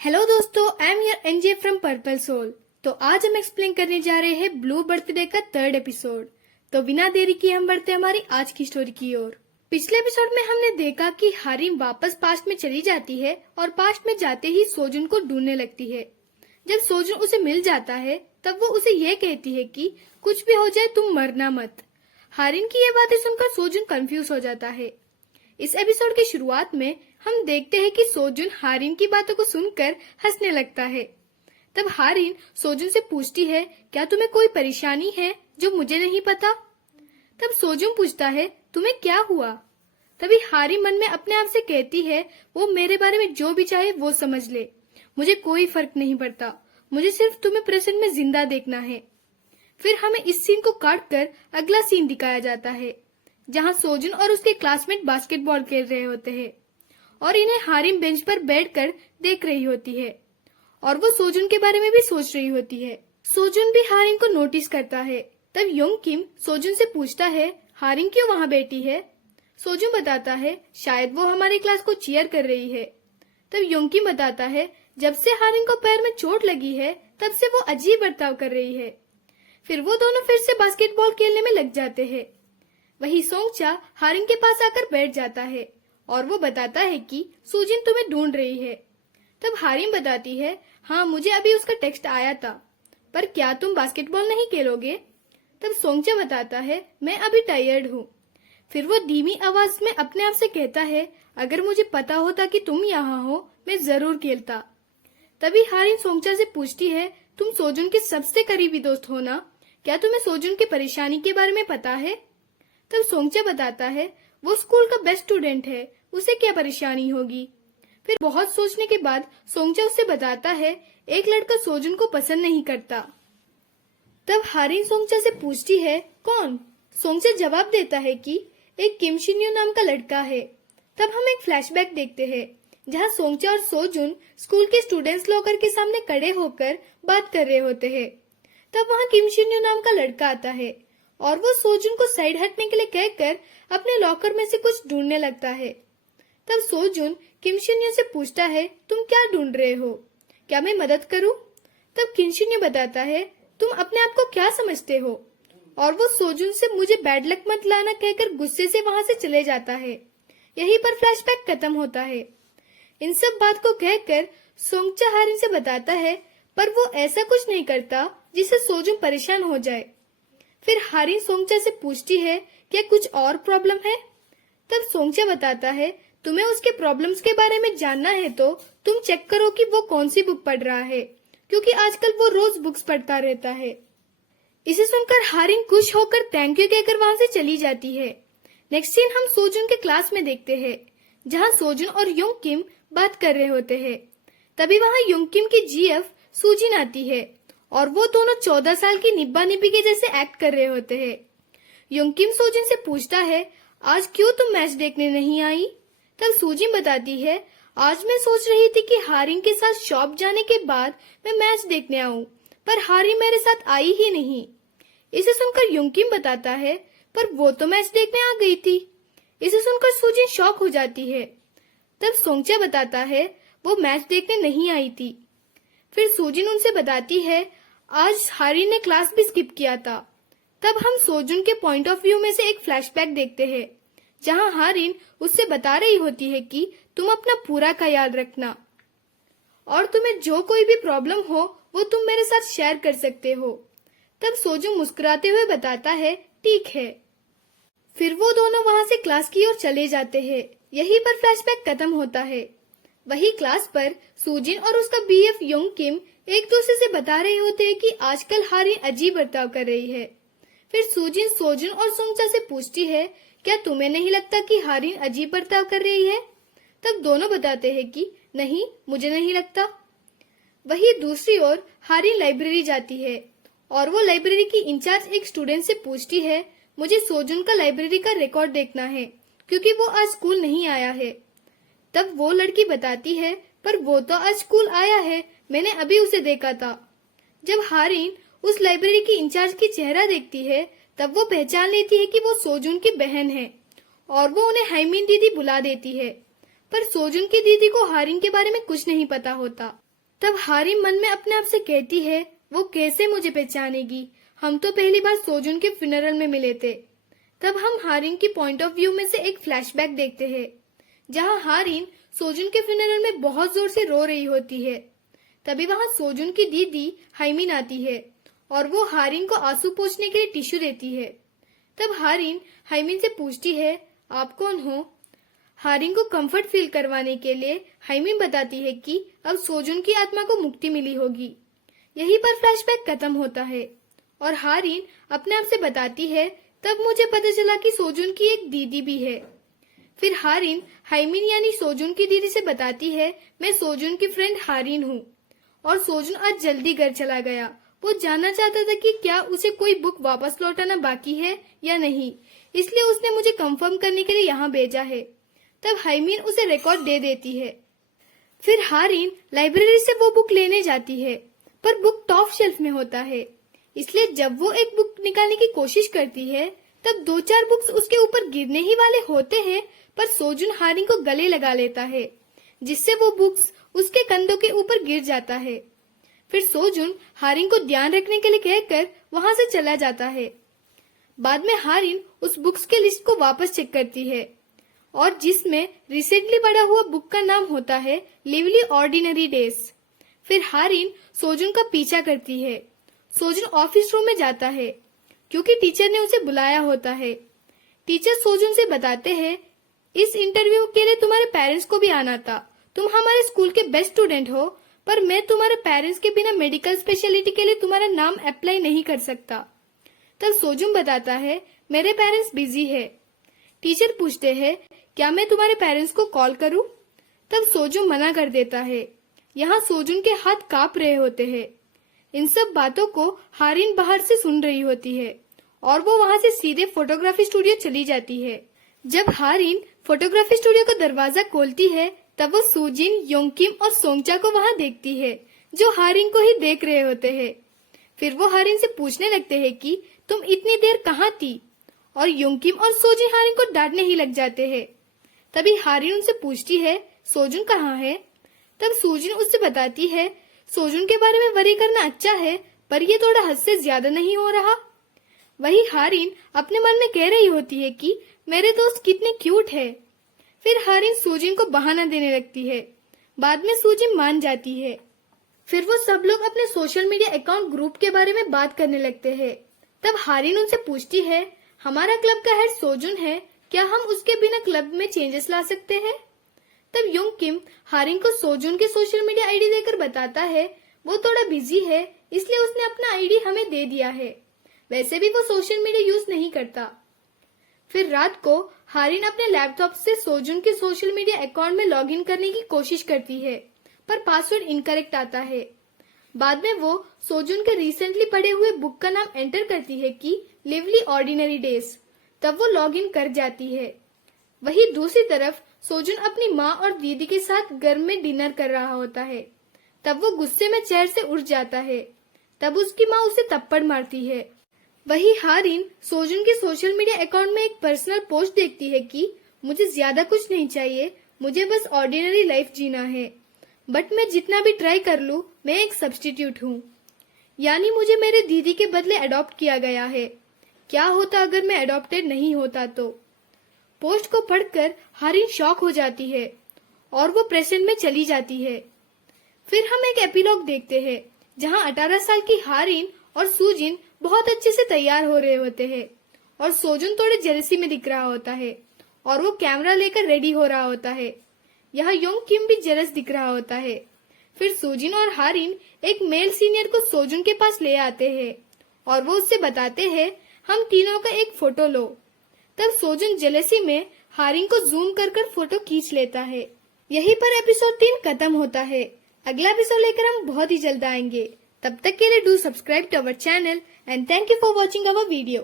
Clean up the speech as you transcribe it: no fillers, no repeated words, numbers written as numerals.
Hello दोस्तों, I am your NJ from Purple Soul. तो आज हम एक्सप्लेन करने जा रहे हैं ब्लू बर्थडे का 3rd एपिसोड। तो बिना देरी किए हम बढ़ते हैं हमारी आज की स्टोरी की ओर। पिछले एपिसोड में हमने देखा कि हारिम वापस पास्ट में चली जाती है और पास्ट में जाते ही सोजुन को ढूंढने लगती है। जब सोजुन उसे मिल जाता है तब वो उसे ये कहती है कि कुछ भी हो जाए तुम मरना मत। हारिम की ये बातें सुनकर सोजुन कंफ्यूज हो जाता है। इस एपिसोड की शुरुआत में हम देखते हैं कि सोजुन हारिन की बातों को सुनकर हंसने लगता है। तब हारिन सोजुन से पूछती है, क्या तुम्हें कोई परेशानी है जो मुझे नहीं पता? तब सोजुन पूछता है, तुम्हें क्या हुआ? तभी हारिन मन में अपने आप से कहती है, वो मेरे बारे में जो भी चाहे वो समझ ले, मुझे कोई फर्क नहीं पड़ता, मुझे सिर्फ तुम्हें प्रेजेंट में जिंदा देखना है। फिर हमें इस सीन को काट कर अगला सीन दिखाया जाता है, जहाँ सोजुन और उसके क्लासमेट बास्केटबॉल खेल रहे होते हैं और इन्हें हारिम बेंच पर बैठकर देख रही होती है और वो सोजुन के बारे में भी सोच रही होती है। सोजुन भी हारिम को नोटिस करता है। तब योंग किम सोजुन से पूछता है, हारिम क्यों वहाँ बैठी है? सोजुन बताता है, शायद वो हमारी क्लास को चीयर कर रही है। तब योंग किम बताता है, जब से हारिम को पैर में चोट लगी है तब से वो अजीब बर्ताव कर रही है। फिर वो दोनों फिर से बास्केटबॉल खेलने में लग जाते हैं। वही सोंगचा हारिम के पास आकर बैठ जाता है और वो बताता है कि सुजिन तुम्हें ढूंढ रही है। तब हारिम बताती है, हाँ मुझे अभी उसका टेक्स्ट आया था, पर क्या तुम बास्केटबॉल नहीं खेलोगे? तब सोंगचा बताता है, मैं अभी टायर्ड हूँ। फिर वो धीमी आवाज में अपने आप से कहता है, अगर मुझे पता होता कि तुम यहाँ हो मैं जरूर खेलता। तभी हारिम सोंगचा से पूछती है, तुम सोजुन के सबसे करीबी दोस्त हो ना, क्या तुम्हें सोजुन की परेशानी के बारे में पता है? तब सोंगचा बताता है, वो स्कूल का बेस्ट स्टूडेंट है, उसे क्या परेशानी होगी। फिर बहुत सोचने के बाद सोंगचा उसे बताता है, एक लड़का सोजुन को पसंद नहीं करता। तब हारिन सोंगचा से पूछती है, कौन? सोंगचा जवाब देता है कि एक किम शिन्यो नाम का लड़का है। तब हम एक फ्लैशबैक देखते हैं, जहाँ सोंगचा और सोजुन स्कूल के स्टूडेंट्स लॉकर के सामने खड़े होकर बात कर रहे होते हैं। तब वहाँ किम शिन्यो नाम का लड़का आता है और वो सोजुन को साइड हटने के लिए कहकर अपने लॉकर में से कुछ ढूंढने लगता है। तब सोजुन किम शिन्यो से पूछता है, तुम क्या ढूंढ रहे हो, क्या मैं मदद करूं? तब किम शिन्यो बताता है, तुम अपने आप को क्या समझते हो? और वो सोजुन से मुझे बैड लक मत लाना कहकर गुस्से से वहां से चले जाता है। यहीं पर फ्लैशबैक खत्म होता है। इन सब बात को कहकर सोंगचा हारिन से बताता है, पर वो ऐसा कुछ नहीं करता जिससे सोजुन परेशान हो जाए। फिर हारिन सोंगचा से पूछती है, क्या कुछ और प्रॉब्लम है? तब सोंगचा बताता है, तुम्हें उसके प्रॉब्लम्स के बारे में जानना है तो तुम चेक करो कि वो कौन सी बुक पढ़ रहा है, क्योंकि आजकल वो रोज बुक्स पढ़ता रहता है। इसे सुनकर हारिन खुश होकर थैंक यू कहकर वहां से चली जाती है। नेक्स्ट सीन हम सोजुन के क्लास में देखते हैं, जहाँ सोजुन और योंग किम बात कर रहे होते हैं। तभी वहाँ योंग किम की जीएफ सुजिन आती है और वो दोनों 14 साल की निब्बा निब्बी के जैसे एक्ट कर रहे होते हैं। योंग किम सोजिन से पूछता है, आज क्यों तुम मैच देखने नहीं आई? तब सुजिन बताती है, आज मैं सोच रही थी कि हारिन के साथ शॉप जाने के बाद मैं मैच देखने आऊं, पर हारिन मेरे साथ आई ही नहीं। इसे सुनकर योंग किम बताता है, पर वो तो मैच देखने आ गई थी। इसे सुनकर सुजिन शॉक हो जाती है। तब सोंगचा बताता है, वो मैच देखने नहीं आई थी। फिर सुजिन उनसे बताती है, आज हारिन ने क्लास भी स्किप किया था। तब हम सोजुन के पॉइंट ऑफ व्यू में से एक फ्लैशबैक देखते हैं, जहां हारिन उससे बता रही होती है कि तुम अपना पूरा ख्याल रखना और तुम्हें जो कोई भी प्रॉब्लम हो वो तुम मेरे साथ शेयर कर सकते हो। तब सोजुन मुस्कुराते हुए बताता है, ठीक है। फिर वो दोनों वहां से क्लास की ओर चले जाते हैं। यहीं पर फ्लैशबैक खत्म होता है। वही क्लास पर सुजिन और उसका बीएफ योंग किम एक दूसरे से बता रहे होते हैं कि आजकल हारिन अजीब बर्ताव कर रही है। फिर सुजिन सोजुन और सोंगचा से पूछती है, क्या तुम्हें नहीं लगता कि हारिन अजीब बर्ताव कर रही है? तब दोनों बताते हैं कि नहीं, मुझे नहीं लगता। वही दूसरी ओर हारिन लाइब्रेरी जाती है और वो लाइब्रेरी की इंचार्ज एक स्टूडेंट से पूछती है, मुझे सोजुन का लाइब्रेरी का रिकॉर्ड देखना है क्योंकि वो आज स्कूल नहीं आया है। तब वो लड़की बताती है, पर वो तो आज स्कूल आया है, मैंने अभी उसे देखा था। जब हारिन उस लाइब्रेरी की इंचार्ज की चेहरा देखती है तब वो पहचान लेती है कि वो सोजुन की बहन है और वो उन्हें हाइमिन दीदी बुला देती है। पर सोजुन की दीदी को हारिन के बारे में कुछ नहीं पता होता। तब हारिन मन में अपने आप से कहती है, वो कैसे मुझे पहचानेगी, हम तो पहली बार सोजुन के फ्यूनरल में मिले थे। तब हम हारिन की पॉइंट ऑफ व्यू में से एक फ्लैशबैक देखते हैं, जहां हारिन सोजुन के फ्यूनरल में बहुत जोर से रो रही होती है। तभी वहां सोजुन की दीदी हाइमिन आती है और वो हारिन को आंसू पोंछने के लिए टिश्यू देती है। तब हारिन हाइमिन से पूछती है, आप कौन हो? हारिन को कंफर्ट फील करवाने के लिए हाइमिन बताती है कि अब सोजुन की आत्मा को मुक्ति मिली होगी। यहीं पर फ्लैशबैक खत्म होता है और हारिन अपने आप से बताती है, तब मुझे पता चला कि सोजुन की एक दीदी भी है। फिर हारिन हाइमिन यानी सोजुन की दीदी से बताती है, मैं सोजुन की फ्रेंड हारिन हूँ और सोजुन आज जल्दी घर चला गया। वो जानना चाहता था कि क्या उसे कोई बुक वापस लौटाना बाकी है या नहीं, इसलिए उसने मुझे कंफर्म करने के लिए यहाँ भेजा है। तब हाइमिन उसे रिकॉर्ड दे देती है। फिर हारिन लाइब्रेरी से वो बुक लेने जाती है, पर बुक टॉप शेल्फ में होता है, इसलिए जब वो एक बुक निकालने की कोशिश करती है तब 2-4 बुक्स उसके ऊपर गिरने ही वाले होते हैं, पर सोजुन हारिन को गले लगा लेता है, जिससे वो बुक्स उसके कंधों के ऊपर गिर जाता है। फिर सोजुन हारिन को ध्यान रखने के लिए कहकर वहां से चला जाता है। बाद में हारिन उस बुक्स के लिस्ट को वापस चेक करती है और जिसमें रिसेंटली पढ़ा हुआ बुक का नाम होता है लिवली ऑर्डिनरी डेज। फिर हारिन सोजुन का पीछा करती है। सोजुन ऑफिस रूम में जाता है क्योंकि टीचर ने उसे बुलाया होता है। टीचर सोजुन से बताते हैं, इस इंटरव्यू के लिए तुम्हारे पेरेंट्स को भी आना था, तुम हमारे स्कूल के बेस्ट स्टूडेंट हो, पर मैं तुम्हारे पेरेंट्स के बिना मेडिकल स्पेशलिटी के लिए तुम्हारा नाम अप्लाई नहीं कर सकता। तब सोजुन बताता है, मेरे पेरेंट्स बिजी है। टीचर पूछते हैं, क्या मैं तुम्हारे पेरेंट्स को कॉल करूं? तब सोजुन मना कर देता है। यहाँ सोजुन के हाथ कांप रहे होते हैं। इन सब बातों को हारिन बाहर से सुन रही होती है और वो वहाँ से सीधे फोटोग्राफी स्टूडियो चली जाती है। जब हारिन फोटोग्राफी स्टूडियो का दरवाजा खोलती है तब वो सुजिन, योंगकिम और सोंगचा को वहाँ देखती है, जो हारिन को ही देख रहे होते हैं। फिर वो हारिन से पूछने लगते हैं कि तुम इतनी देर कहाँ थी, और योंगकिम और सोजिन हारिन को डांटने ही लग जाते हैं। तभी हारिन उनसे पूछती है, सोजुन कहाँ है? तब सुजिन उससे बताती है, सोजुन के बारे में वरी करना अच्छा है, पर ये थोड़ा हद से ज्यादा नहीं हो रहा? वही हारिन अपने मन में कह रही होती है कि मेरे दोस्त कितने क्यूट है। फिर हारिन सुजिन को बहाना देने लगती है। बाद में सुजिन मान जाती है। फिर वो सब लोग अपने सोशल मीडिया अकाउंट ग्रुप के बारे में बात करने लगते हैं। तब हारिन उनसे पूछती है, हमारा क्लब का हेड सोजुन है, क्या हम उसके बिना क्लब में चेंजेस ला सकते हैं? तब योंगकिम हारिन को सोजुन के सोशल मीडिया आईडी देकर बताता है, वो थोड़ा बिजी है, इसलिए उसने अपना आईडी हमें दे दिया है। वैसे भी वो सोशल मीडिया यूज नहीं करता। फिर रात को हारिन अपने लैपटॉप से सोजुन के सोशल मीडिया अकाउंट में लॉगिन करने की कोशिश करती है, पर पासवर्ड इनकरेक्ट आता है। बाद में वो सोजुन के रिसेंटली पढ़े हुए बुक का नाम एंटर करती है कि लिवली ऑर्डिनरी डेज। तब वो लॉगिन कर जाती है। वही दूसरी तरफ सोजुन अपनी माँ और दीदी के साथ घर में डिनर कर रहा होता है। तब वो गुस्से में चेयर से उठ जाता है। तब उसकी माँ उसे थप्पड़ मारती है। वही हारिन सोजुन के सोशल मीडिया अकाउंट में एक पर्सनल पोस्ट देखती है कि मुझे ज्यादा कुछ नहीं चाहिए, मुझे बस ऑर्डिनरी लाइफ जीना है, बट मैं जितना भी ट्राई कर लूं, मैं एक सब्स्टिट्यूट हूँ, यानी मुझे मेरे दीदी के बदले अडॉप्ट किया गया है। क्या होता अगर मैं अडॉप्टेड नहीं होता? तो पोस्ट को पढ़कर हारिन शॉक हो जाती है और वो प्रेजेंट में चली जाती है। फिर हम एक एपिलॉग देखते हैं जहाँ 18 साल की हारिन और सुजिन बहुत अच्छे से तैयार हो रहे होते हैं और सोजुन थोड़े जेलसी में दिख रहा होता है और वो कैमरा लेकर रेडी हो रहा होता है। यहाँ योंगकिम भी जेलस दिख रहा होता है। फिर सुजिन और हारिन एक मेल सीनियर को सोजुन के पास ले आते हैं और वो उससे बताते हैं, हम तीनों का एक फोटो लो। तब सोजुन जेलसी में हारिन को जूम कर फोटो खींच लेता है। यहीं पर एपिसोड 3 खत्म होता है। अगला एपिसोड लेकर हम बहुत ही जल्द आएंगे। तब तक के लिए do subscribe to our channel and thank you for watching our video.